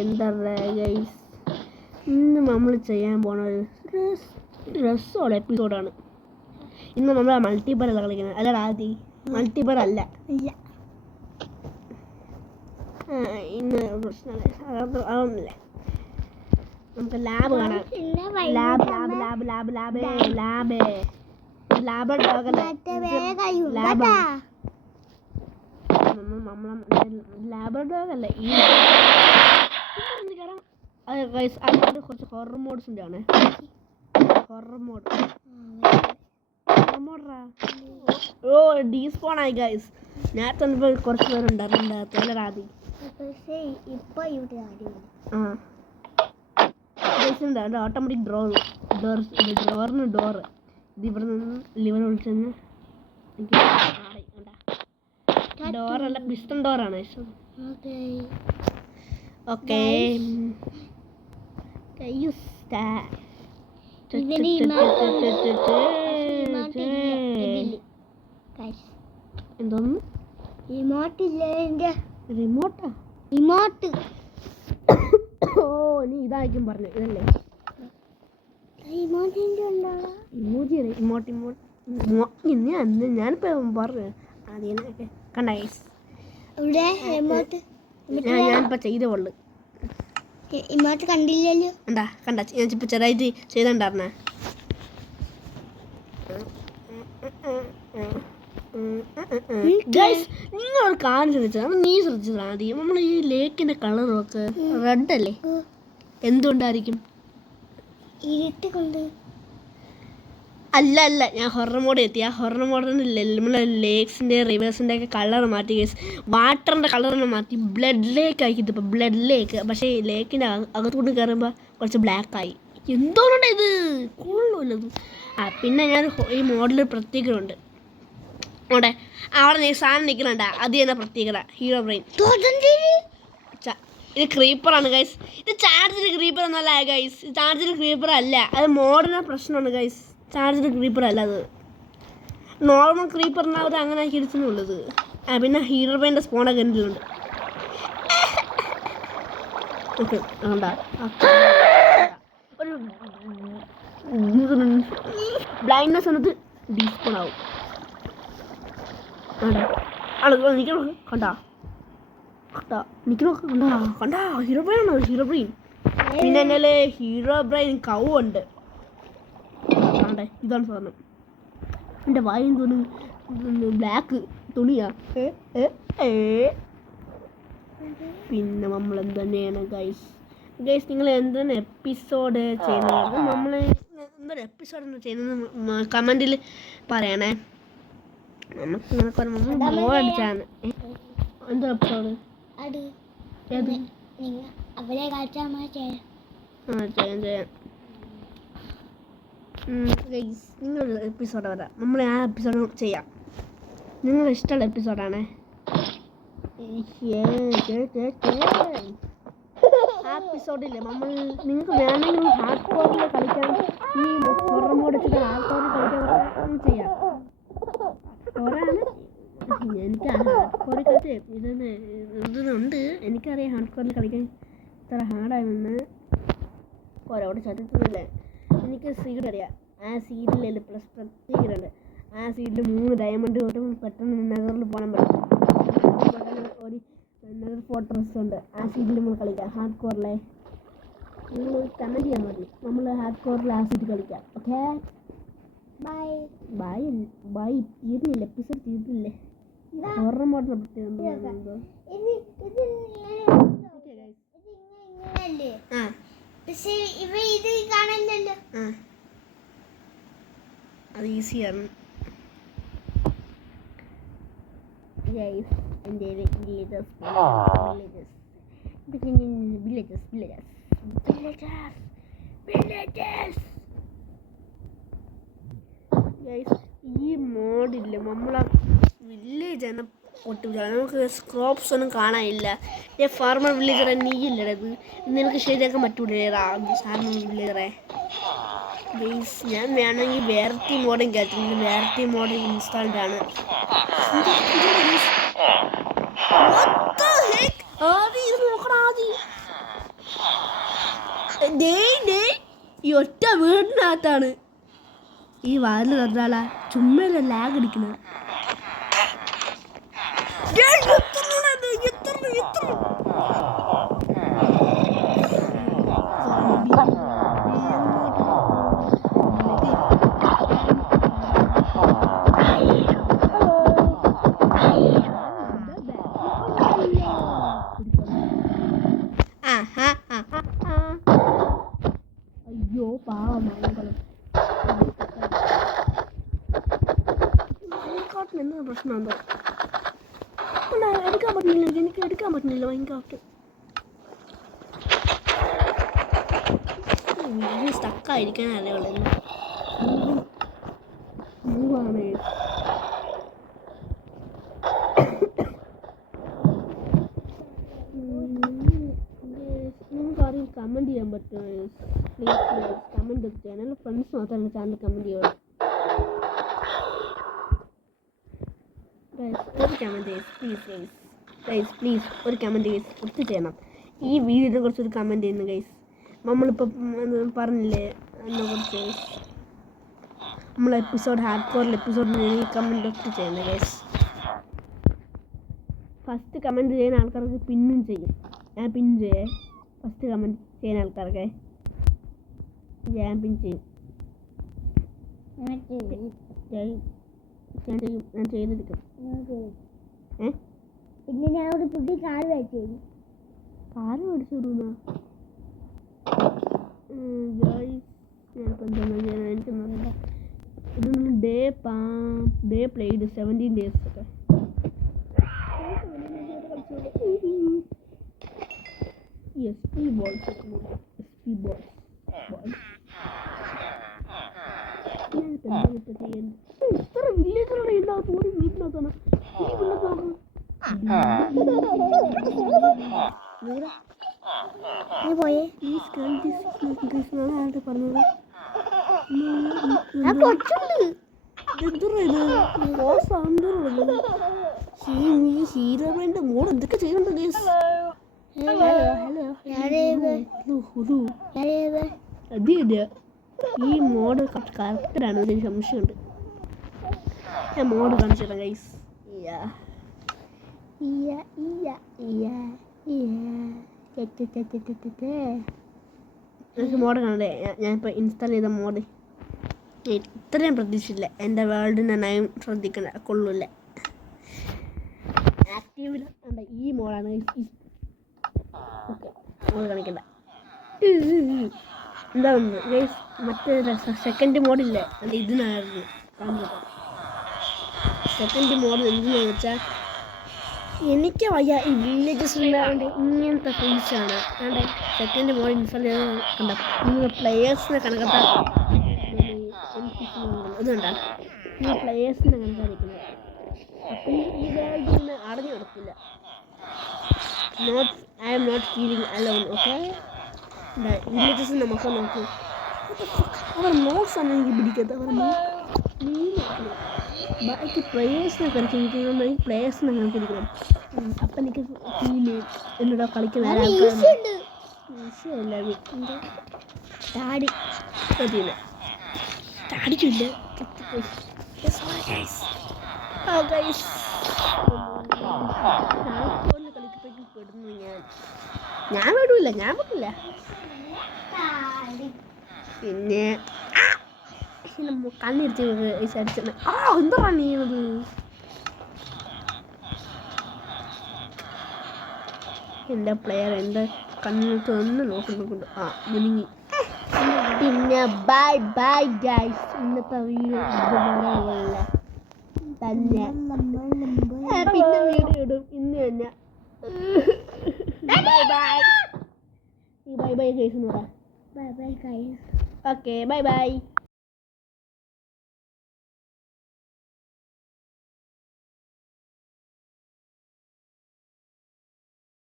എന്താ പറയുക ഗൈസ്, ഇന്ന് നമ്മൾ ചെയ്യാൻ പോണ ഒരു രസമുള്ള എപ്പിസോഡാണ്. ഇന്ന് നമ്മൾ മൾട്ടിപ്പർ അല്ല കളിക്കുന്നത്. അല്ല ആദ്യം മൾട്ടിപ്പർ അല്ല, ഇന്ന് പ്രശ്നമില്ല, അതൊന്നുമില്ല. നമുക്ക് ലാബ് കാണാം. ലാബ് ഡോഗല്ല ഈ അത് കുറച്ച് ഹൊറർ മോഡ്സിൻ്റെ ആണ്. ഹൊറർ മോഡ് ഡീസ്പോൺ ആയി ഗൈസ്. നേരത്തെ കുറച്ച് പേരുണ്ടായിരുന്നു ആദ്യം. ഓട്ടോമാറ്റിക് ഡോറിന് ഡോറ് ഇത് ഇവിടെ നിന്ന് ലിവർ വിളിച്ചെന്ന് ഡോറല്ല, പിസ്റ്റൺ ഡോറാണ്. ഓക്കെ എന്തോന്ന് റിമോട്ടാ? ഓ നീ ഇതായിരിക്കും പറഞ്ഞു, ഇതല്ലേ ഞാനിപ്പോ പറഞ്ഞു അതിനൊക്കെ കണ്ട ഞാനിപ്പോ ചെയ്തോളു കണ്ടില്ലല്ലോ. കണ്ട ഞാനിപ്പോ ചെറുതായിട്ട് ചെയ്തോണ്ടായിരുന്നേ. നിങ്ങൾ കാര്യം ശ്രദ്ധിച്ചത്, നീ ശ്രദ്ധിച്ചത് ആദ്യം നമ്മൾ ഈ ലേക്കിന്റെ കളറൊക്കെ റെഡ് അല്ലേ? എന്തുകൊണ്ടായിരിക്കും? അല്ല ഞാൻ ഹൊറർ മോഡ് എത്തി. ആ ഹൊറർ മോഡിനില്ലേ നമ്മളെ ലേക്സിന്റെ റിവേഴ്സിന്റെ ഒക്കെ കളർ മാറ്റി, വാട്ടറിന്റെ കളറിനെ മാറ്റി ബ്ലഡ് ലേക്ക് ആയിരിക്കും. ഇപ്പൊ ബ്ലഡ് ലേക്ക്, പക്ഷേ ലേക്കിന്റെ അകത്തോട്ട് കയറുമ്പോ കുറച്ച് ബ്ലാക്ക് ആയി. എന്തോന്നുണ്ട് ഇത്, കൊള്ളൂല്ലത്. പിന്നെ ഞാൻ ഈ മോഡൽ പ്രത്യേകതയുണ്ട് അവിടെ. അവിടെ നീ സാധനം നിൽക്കുന്നുണ്ട, അത് തന്നെ പ്രത്യേകത. Hero brain. ഇത് ക്രീപ്പറാണ് ഗൈസ്. ഇത് ചാർജർ ക്രീപ്പർ ഒന്നല്ല ഗൈസ്, ചാർജർ ക്രീപ്പർ അല്ല. അത് മോഡലിന് പ്രശ്നമാണ് ഗൈസ്. ചാർജർ ക്രീപ്പർ അല്ല, അത് നോർമൽ ക്രീപ്പറിനകത്ത് അങ്ങനെ കിടച്ചുള്ളത്. പിന്നെ ഹീറോ ബ്രെയിൻ്റെ സ്പോണൊക്കെ എന്തിലുണ്ട്. ഓക്കെ ഒരു ബ്ലൈൻഡ്നെസ് എന്നത് ഡീസ്പോൺ ആവും. കണ്ടാ ഹീറോ ബ്രെയിൻ ആണോ? Hero brain. പിന്നെ എന്നാല് ഹീറോ ബ്രെയിൻ കൗ ഉണ്ട്. ഇതാണ് സാധനം. എൻ്റെ വായും തുണി ബ്ലാക്ക് തുണിയാ. പിന്നെ നമ്മൾ എന്താണ് ഗൈസ് നിങ്ങൾ എന്താണ് എപ്പിസോഡ് ചെയ്യുന്നത്? നമ്മൾ എന്തൊരു എപ്പിസോഡ് ചെയ്യുന്നത് കമൻറ്റിൽ പറയണേ. നമുക്ക് ഇങ്ങനെ ബോറടിച്ചാണ്. എന്താ എപ്പിസോഡ്? ചെയ്യാം. നിങ്ങൾ എപ്പിസോഡ് വരാം, നമ്മൾ ആ എപ്പിസോഡ് ചെയ്യാം. നിങ്ങളുടെ ഇഷ്ടമുള്ള എപ്പിസോഡാണ്. ആ എപ്പിസോഡില്ലേ നമ്മൾ നിങ്ങൾക്ക് വേണമെങ്കിൽ ഹാർഡ് കോറിൽ കളിക്കാൻ, ഈ ഹൊറർ മോഡ് വെച്ചിട്ട് ഹാർഡ് കോറിൽ കളിക്കാൻ ചെയ്യാം. ഹൊറാണ് എനിക്ക് ഹാർഡ് കോറിൽ കളിച്ച് ഇതുണ്ട്. എനിക്കറിയാം ഹാർഡ് കോറിൽ കളിക്കാൻ ഇത്ര ഹാർഡായെന്ന്. ഓരോടെ ചതിക്കുന്നില്ലേ? എനിക്ക് സീഡ് അറിയാം. ആ സീഡിൽ പ്ലസ് പ്രത്യേകതയുണ്ട്. ആ സീഡിൽ 3 ഡയമണ്ട് തൊട്ടും പെട്ടെന്ന് നെഗറിൽ പോകാൻ പറ്റും. ഒരു നെഗർ ഫോർട്രസ് ഉണ്ട്. ആ സീഡിൽ നമ്മൾ കളിക്കാം ഹാർഡ് കോറിലെ. നിങ്ങൾ കമൻറ്റ് ചെയ്യാൻ മതി, നമ്മൾ ഹാർഡ് കോറിൽ ആ സീഡ് കളിക്കാം. Okay bye. തീർന്നില്ല, എപ്പിസോഡ് തീർന്നില്ലേ? ഹൊറർ മോഡിനെ പ്രത്യേകം അത് ഈസിയാണ്. എൻ്റെ ഈ മോഡില്ല നമ്മളെ വില്ലേജ് ആണ് പൊട്ടില്ല. നമുക്ക് സ്ക്രോപ്സ് ഒന്നും കാണാനില്ല. ഫാർമർ വില്ലേജറെ നീയില്ലട, ഇത് നിനക്ക് ശരിയാക്കാൻ പറ്റൂലേടാ ഫാർമർ വില്ലേജറെ. ഗൈസ് ഞാൻ വേണമെങ്കിൽ വേറെത്തി മോഡും കേട്ടിട്ടുണ്ട്. വേറെത്തി മോഡ് ഇൻസ്റ്റാൾഡ് ആണ്. What the heck? ഈ ഒറ്റ വീടിനകത്താണ് ഈ വാതിൽ തുറന്നാലാ ചുമ്മല്ല ലാഗ് അടിക്കുന്നത്. അയ്യോ പാവം എന്താ പ്രശ്നമുണ്ടോ? എടുക്കാൻ പറ്റുന്നില്ല, എനിക്ക് എടുക്കാൻ പറ്റുന്നില്ല ഭയങ്കര സ്റ്റക്കായിരിക്കാൻ അറിയുള്ളൂ. നിങ്ങൾക്കാരെയും കമൻറ്റ് ചെയ്യാൻ പറ്റുമോ? പ്ലീസ് കമൻറ്റ് ഒക്കെ ചെയ്യാൻ. എൻ്റെ ഫ്രണ്ട്സ് മാത്രമാണ് ചാനൽ കമൻറ്റ് ചെയ്യുള്ളൂ. ഒരു കമൻറ്റ് പ്ലീസ് ഒരു കമൻറ്റ് ഒത്തു ചെയ്യണം. ഈ വീഡിയോനെ കുറിച്ച് ഒരു കമൻറ്റ് ചെയ്യുന്നു ഗൈസ്. നമ്മളിപ്പോൾ പറഞ്ഞില്ലേ എന്നെക്കുറിച്ച് നമ്മൾ എപ്പിസോഡ് ഹാർഡ് കോറിൽ എപ്പിസോഡിന് കമൻറ്റ് ഒത്തു ചെയ്യുന്നത് ഗൈസ്. ഫസ്റ്റ് കമൻറ്റ് ചെയ്യുന്ന ആൾക്കാർക്ക് പിന്നും ചെയ്യും. ഞാൻ പിൻ ചെയ്യേ. ഫസ്റ്റ് കമൻറ്റ് ചെയ്യുന്ന ആൾക്കാർക്ക് ഞാൻ പിൻ ചെയ്യും. ഞാൻ ചെയ്തെടുക്കും. പിന്നെ ഞാൻ ഒരു പുതിയ കാർ മേടിച്ചു. കാറ് മേടിച്ചു തരുന്ന എനിക്കൊന്നുമില്ല. ഇതൊന്നും ഡേ പ്ലേഡ് 17 days ഒക്കെ. SP balls. ഇത്ര വില്ലേജുകളുടെ ഉണ്ടാകും ഒരു വീട്ടിനകത്താണ്. പോയേ പറഞ്ഞത് ഹീറോയിന്റെ മോഡ് എന്തൊക്കെ ചെയ്യുന്നുണ്ട്. അതെ ഈ മോഡ് കറക്റ്റാണ്. ഒരു സംശയമുണ്ട്. ഞാൻ മോഡ് കാണിച്ചിടാം ഗൈസ്. എനിക്ക് മോഡ് കാണണ്ടേ? ഞാനിപ്പോൾ ഇൻസ്റ്റാൾ ചെയ്ത മോഡ് ഇത്രയും പ്രതീക്ഷിച്ചില്ല. എൻ്റെ വേൾഡിനെ നയം ശ്രദ്ധിക്കണ കൊള്ളൂല്ല. ആക്റ്റീവിൽ ഈ മോഡാണ്. ഓക്കെ മോഡ് കാണിക്കണ്ട. എന്താ ഗൈസ് മറ്റേ സെക്കൻഡ് മോഡില്ലേ അത് ഇതിനായിരുന്നു കാണിച്ചത്. സെക്കൻഡ് മോഡ് എന്തിനാന്ന് വെച്ചാൽ എനിക്ക് വയ്യ ഈ വില്ലേജസ് ഉണ്ടാവേണ്ട ഇങ്ങനത്തെ ഫേസാണ്. കണ്ടേ സെക്കൻഡ് മോഡ് ഇൻസ്റ്റാൾ ചെയ്ത് കണ്ട നിങ്ങൾ പ്ലെയേഴ്സിനെ കണക്കാക്കാം. അതുകൊണ്ടാ ഈ പ്ലെയേഴ്സിനെ കണക്കായിരിക്കുന്നത്. അപ്പം ഈ വേൾഡിന് അടഞ്ഞു കിടക്കില്ല. I am not feeling alone, okay? Villages നമുക്ക് നോക്കൂ. അവർ മോശമാണ് എനിക്ക് പിടിക്കത്ത്. അവർ ബാക്കി പ്ലേയേഴ്സിനെ കളിച്ചിരിക്കണം. ഈ പ്ലേയേഴ്സിനെ കളിച്ചിരിക്കണം. അപ്പം എനിക്ക് ഫീൽ എന്നോട് കളിക്കുന്ന ചാടിച്ചില്ല. കളിക്കുമ്പോഴേക്കും പെടുന്നു ഞാൻ വിടില്ല. പിന്നെ കണ്ണിടിച്ച് അടിച്ചത് എന്താ പണിയത്? എൻ്റെ പ്ലെയർ എൻ്റെ കണ്ണിട്ട് ഒന്ന് നോക്കുന്നുണ്ട്. മുനിങ്ങി. പിന്നെ ബൈ ഗൈസ്. ഇന്നത്തെ വീഡിയോ തന്നെ പിന്നെ വീഡിയോ ഇടും ഇന്ന് തന്നെ. ബൈ ഗൈസ് എന്ന് പറയാം. Bye guys. Okay bye.